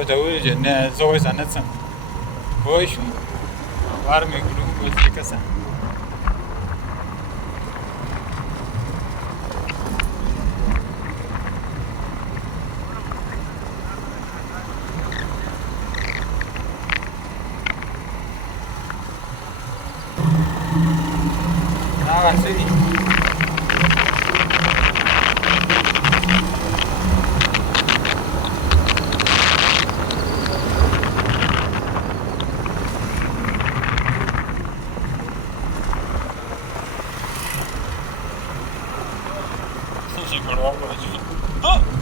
Zawo ta wuri ne zawo sanatsan. Boş mu? Var mı gülüm gözü kasa? Ne var söyleyeyim? Teşekkür ederim.